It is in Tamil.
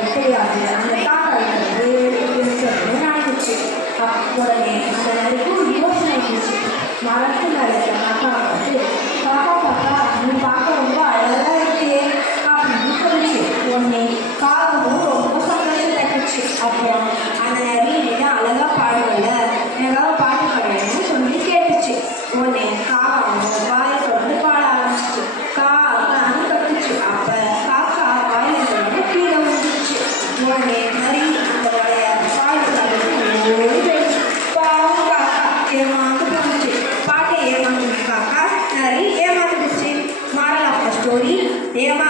எப்படியாவது அந்த காக்கா நினைச்சு உடனே அந்த நரிக்கும் யோசனை இருந்துச்சு. மரத்தில் இருக்க காக்கா வந்து, காக்கா காக்கா நீ பார்க்க ரொம்ப அழகா இருக்கே அப்படின்னு சொல்லிச்சு. உடனே காகமும் ரொம்ப சந்தோஷப்பட்டுச்சு. அப்புறம் அந்த நரி என்ன அழகா பாடுவல, எனக்காக பாட்டு பாடுறேன்னு சொல்லி கேட்டுச்சு. உடனே காகம் வாயை தொடர்ந்து பாட ஆரம்பிச்சிச்சு. காக்கான்னு கத்துச்சு. அப்ப காக்கா வாயை தொடர்ந்து கீழே வந்துச்சு. உடனே நரி அந்த வலைய பாடு பாவம் காக்கா ஏமாந்து போச்சு. பாட்டை ஏமாந்து காக்கா நரி ஏமாந்துடுச்சு. மாரல் ஆஃப் த ஸ்டோரி, ஏமா